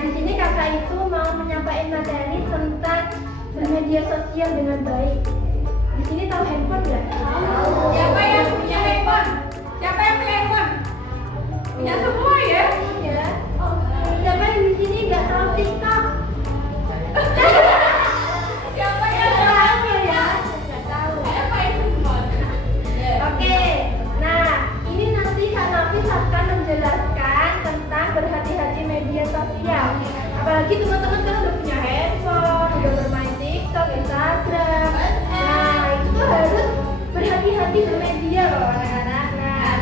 di sini kakak itu mau menyampaikan materi tentang bermedia sosial dengan baik. Di sini tahu handphone nggak? Tahu. Siapa yang punya handphone? Siapa yang punya handphone? Punya semua ya? Ya. Oh, siapa yang di sini nggak tahu TikTok? Siapa yang Tahu ya? Nggak tahu. saya main handphone? Oke. Nah, ini nanti Kak Nafis akan menjelaskan tentang berhati-hati media sosial. Apalagi teman-teman kan udah punya handphone, udah bermain TikTok, Instagram. Nah, itu harus berhati-hati bermedia loh anak-anak. Nah,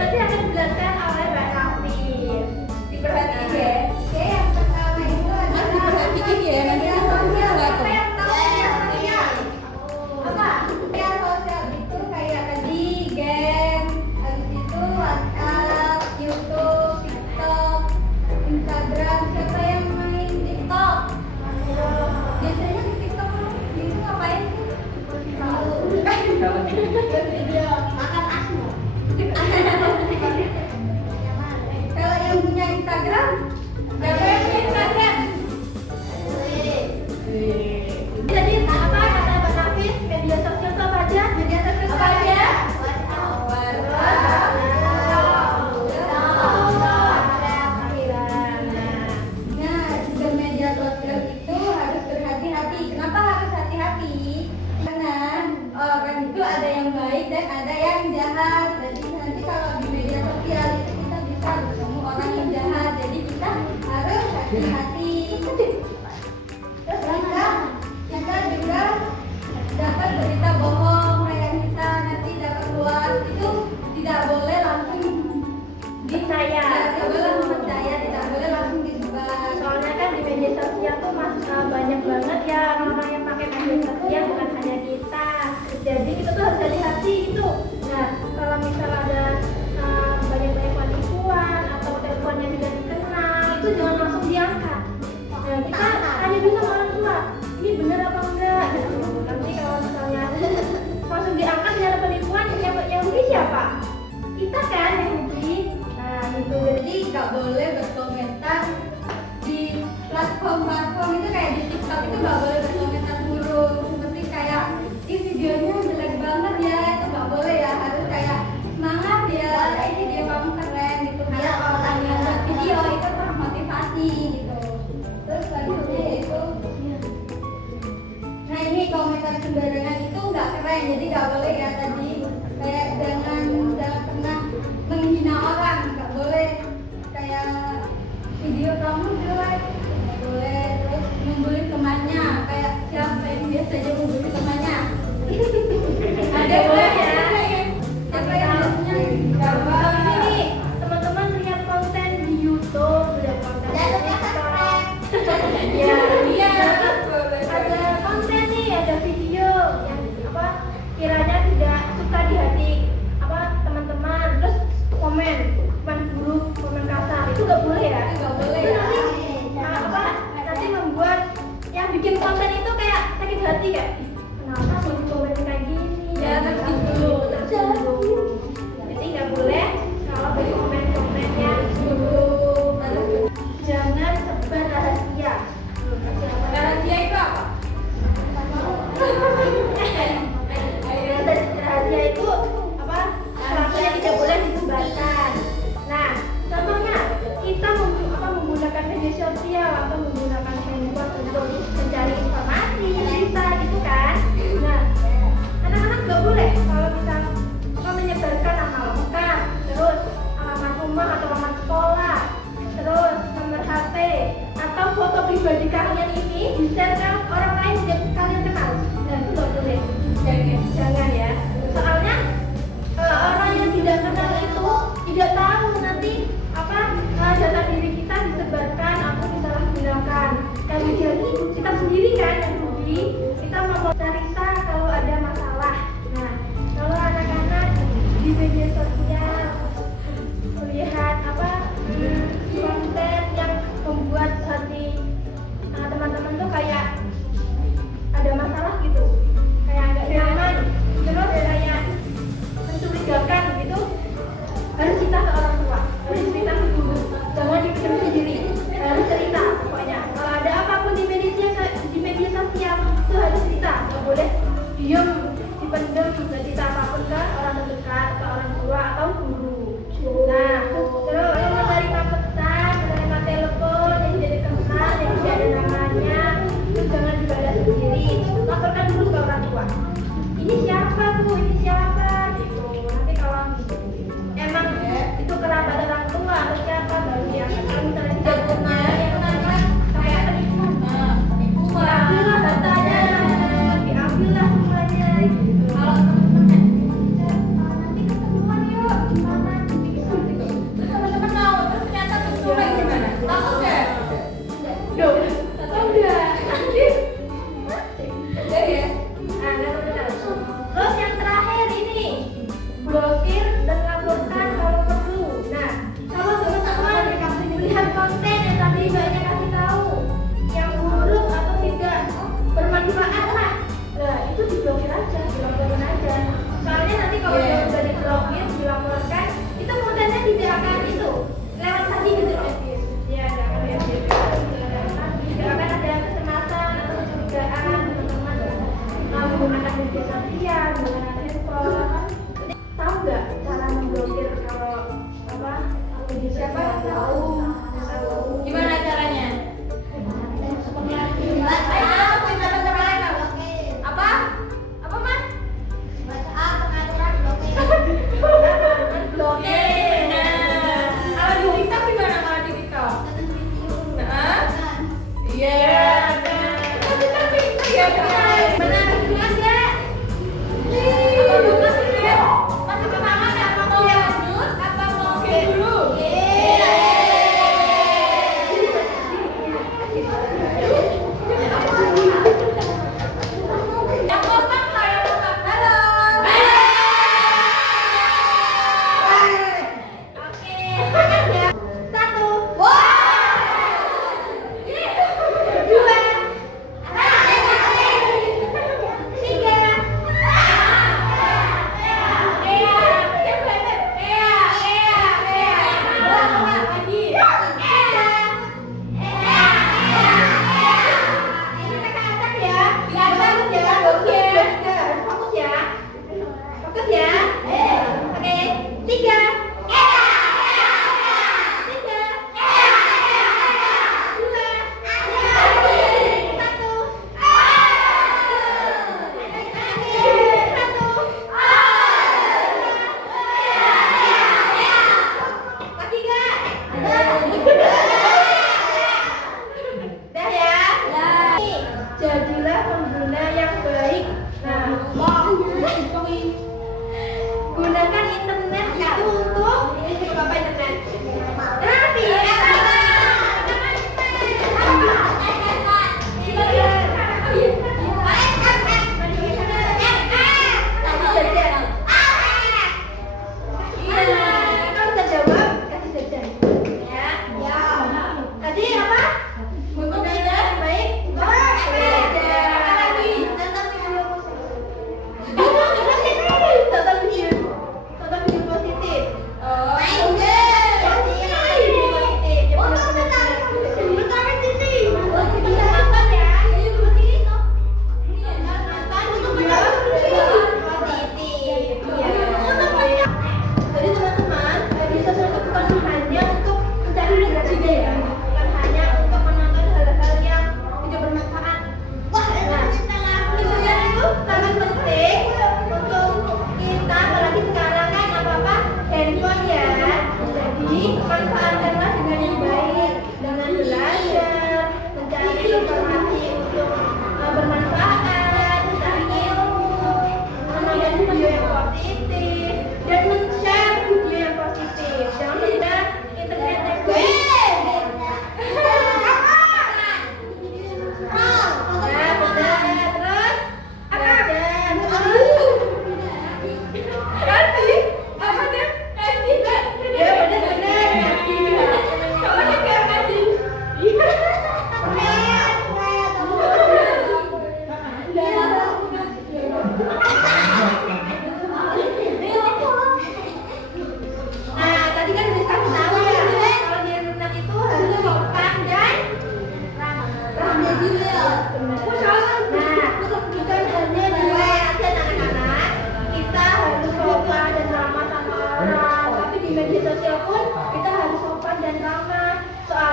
nanti akan dijelaskan oleh Mbak Nafis. Diperhatiin ya. Oke, yang pertama itu Mas diperhatiin ya, nanti media kita sosial. nggak Apa tuh. yang tahu media sosial? Apa? Media sosial itu kayak tadi game, habis itu WhatsApp, YouTube, TikTok, Instagram. Siapa yang main TikTok? Biasanya di TikTok itu ngapain sih? Tahu. Video makan asmo. Kalau yang punya Instagram, Siapa yang punya Instagram? Jadi apa kata Mbak Nafis? Media sosial itu apa aja? media sosial Apa aja? Nah, juga media sosial itu harus berhati-hati. Kenapa harus hati-hati? Karena orang itu ada yang baik dan ada yang jahat. Jadi nanti kalau di media sosial itu kita bisa bertemu orang yang jahat. Jadi kita harus hati-hati. Terus kita juga dapat berita bohong yang kita nanti dapat keluar itu tidak boleh langsung Percaya. tidak boleh langsung percaya, tidak boleh langsung disebar. Soalnya kan di media sosial tuh banyak banget ya orang-orang yang pakai media sosial, bukan hanya kita. Jadi kita tuh harus hati-hati itu. Nah, kalau misal ada banyak-banyak penipuan atau telepon yang tidak dikenal, itu jangan langsung diangkat. Nah, kita hanya bisa sama orang tua. Ini benar apa enggak? Gitu. Nanti kalau misalnya langsung diangkat dengan penipuan, yang rugi siapa? Kita kan yang rugi. Nah, itu Jadi nggak boleh berkomentar di platform itu kayak di TikTok itu nggak boleh berkomentar buruk seperti kayak ini videonya jelek banget ya, itu nggak boleh ya, harus kayak semangat ya, ini dia kamu keren gitu, kayak orang yang buat video itu termotivasi gitu. Terus selanjutnya itu nah ini komentar sembarangan itu nggak keren, jadi nggak boleh ya tadi, kayak jangan pernah menghina orang, nggak boleh kayak video kamu jelek, nggak boleh. Terus membuli temannya, kayak siapa yang biasanya membuli temannya ada boleh ya, siapa yang biasanya Kalau ini nih, teman-teman lihat konten di YouTube, lihat konten di TikTok. Ya, iya. Ada konten nih, ada video yang apa kiranya tidak suka di hati teman-teman, terus komen buruk, komen kasar, itu nggak boleh ya? nggak boleh Itu ya. nanti membuat yang bikin konten itu kayak sakit hati kayak, kenapa mau komen kayak gini? Ya, tersinggung. Tersinggung. Jadi nggak boleh kalau berkomen-komen yang buruk. Terus jangan sebar rahasia. Rahasia itu apa? Rahasia itu apa? Sesuatu yang tidak boleh disebarkan. Nah, contohnya kita menggunakan media sosial atau menggunakan handphone untuk mencari informasi, berita gitu kan. Nah, anak-anak nggak boleh kalau kita mau menyebarkan nama lengkap, terus alamat rumah atau alamat sekolah, terus nomor HP atau foto pribadi kalian ini di-share ke orang lain yang kalian kenal. Nah, itu nggak boleh. Jangan ya. Soalnya orang yang tidak kenal itu tidak tahu nanti apa data diri kita disebarkan atau disalahgunakan. Kali jadi kita sendiri kan yang rugi. Kita mau cerita kalau ada masalah. Nah, kalau anak-anak di media sosial melihat konten yang membuat hati teman-teman tuh kayak ada masalah gitu, kayak nggak nyaman, terus kayak mencurigakan gitu, harus kita ke orang tua, harus kita ke guru, jangan dipikir sendiri.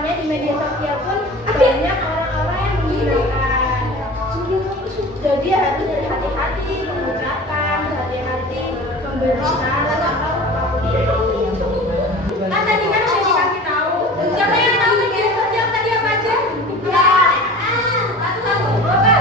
soalnya di media sosial pun banyak orang-orang yang menggunakan. Jadi harus hati-hati menggunakan, hati-hati memberi saran atau apapun itu. Kan tadi kan udah dikasih tahu. Siapa yang tahu media sosial tadi apa aja? Ya. Satu, dua,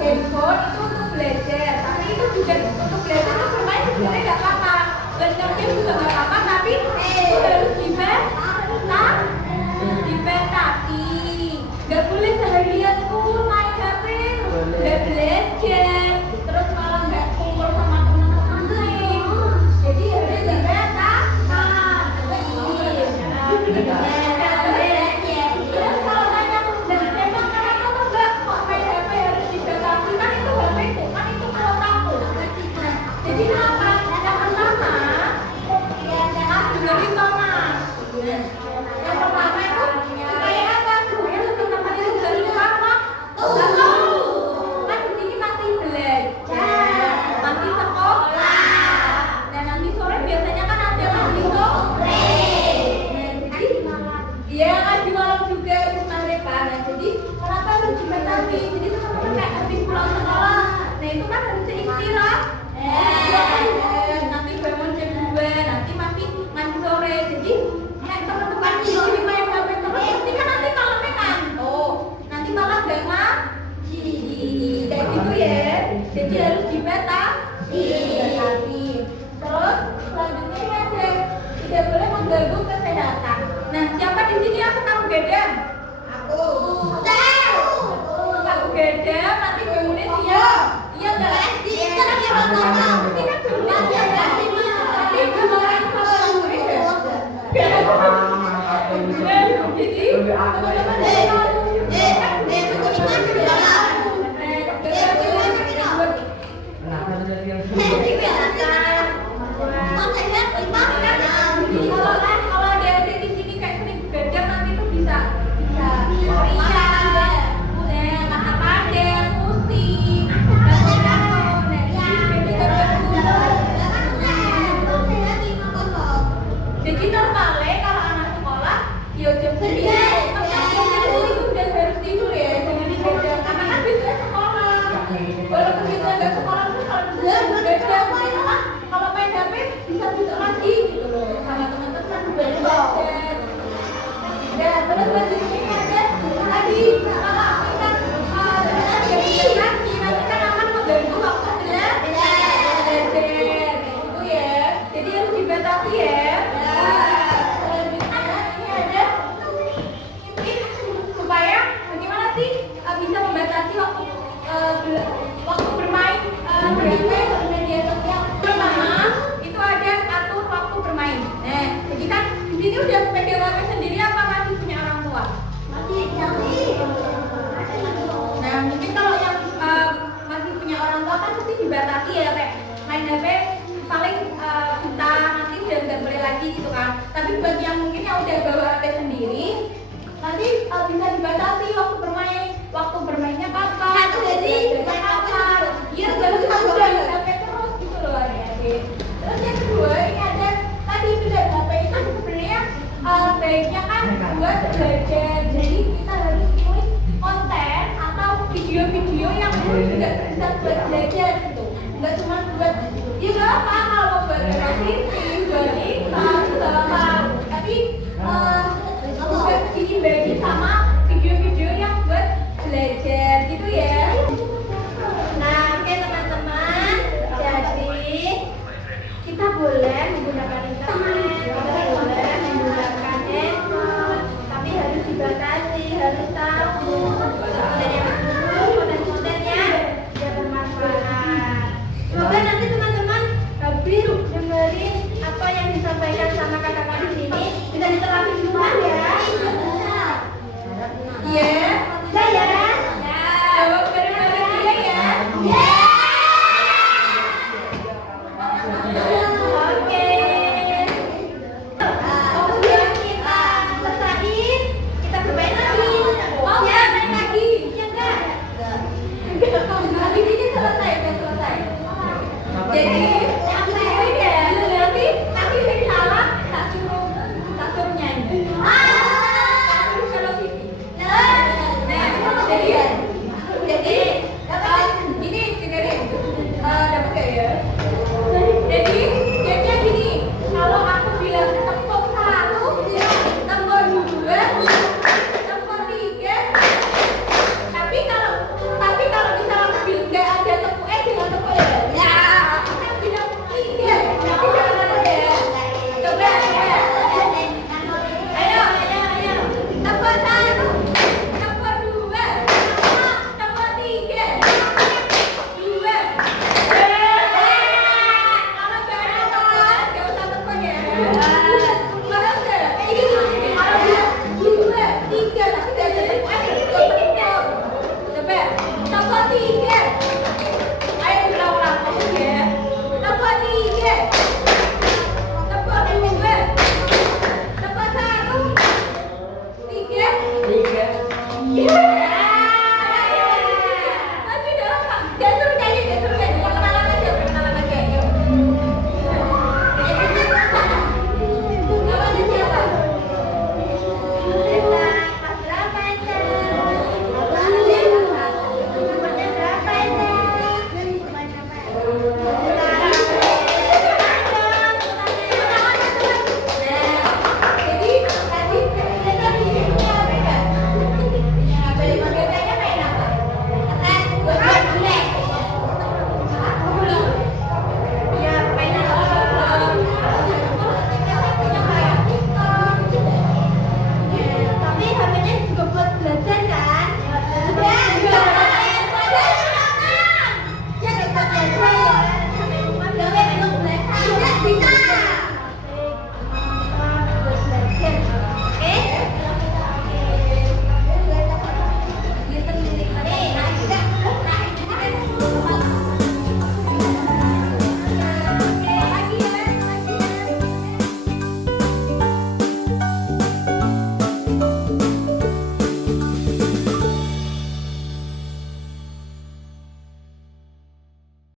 handphone itu untuk belajar, tapi itu juga untuk belajar itu bermain sebenarnya nggak apa-apa, belajar game juga nggak apa-apa, tapi itu harus dibatasi, nggak boleh seharian tuh main HP, nggak belajar, terus malah nggak kumpul sama teman-teman, jadi harus dibatasi. Jadi kenapa? Yang pertama, dari Thomas. Yang pertama itu supaya apa? Supaya teman-teman itu nggak lupa waktu. Kan di sini masih belajar, masih sekolah. Dan nanti sore biasanya kan ada nanti sore. Jadi dia kan di malam juga terus maghrib kan. Jadi kenapa harus dibatasi? Jadi teman-teman kayak habis pulang sekolah, nah itu kan harus istirahat. Nanti bangun jam 2, nanti mandi sore. Jadi teman-teman di main HP terus pasti kan nanti malamnya ngantuk. Nanti malah gak ngaji. Kayak gitu ya. Jadi harus dibatasi. Terus selanjutnya ada tidak boleh mengganggu kesehatan. Nah, siapa di sini yang suka begadang? Aku begadang, nanti bangunnya siang. Iya enggak? Ini kan belum ya. Tapi kemarin kalau kalau ada di sini kayak sering begadang nanti tuh bisa mata padang, pusing, jadi normalnya kalau anak sekolah ya jam 9 itu udah harus tidur ya, jangan dibegadang karena kan biasanya sekolah walaupun kita nggak sekolah pun kalau begadang kalau main HP bisa duduk lagi gitu loh sama teman-teman belajar. Dan terus selanjutnya ada tadi kalau aku kan nanti kan akan mengganggu waktu belajar gitu ya, jadi harus dibatasi ya. Supaya bagaimana sih bisa membatasi waktu bermain bermain media sosial. Pertama itu ada atur waktu bermain. Nah, jadi kan di sini udah pegang HP sendiri apa masih punya orang tua? Masih. Nah, mungkin kalau yang masih punya orang tua kan pasti dibatasi ya, kayak main HP paling kita nanti udah nggak boleh lagi gitu kan. Tapi bagi yang mungkin yang udah bawa HP sendiri nanti bisa dibatasi waktu bermainnya kapan, jadi kapan, biar gak lupa pegang HP terus gitu loh adik-adik. Terus yang kedua ini ada tadi pegang HP itu sebenarnya baiknya kan buat belajar, jadi kita harus pilih konten atau video-video yang juga bisa buat belajar gitu, nggak cuma buat ya nggak apa kalau buat kreatif, buat iklan, segala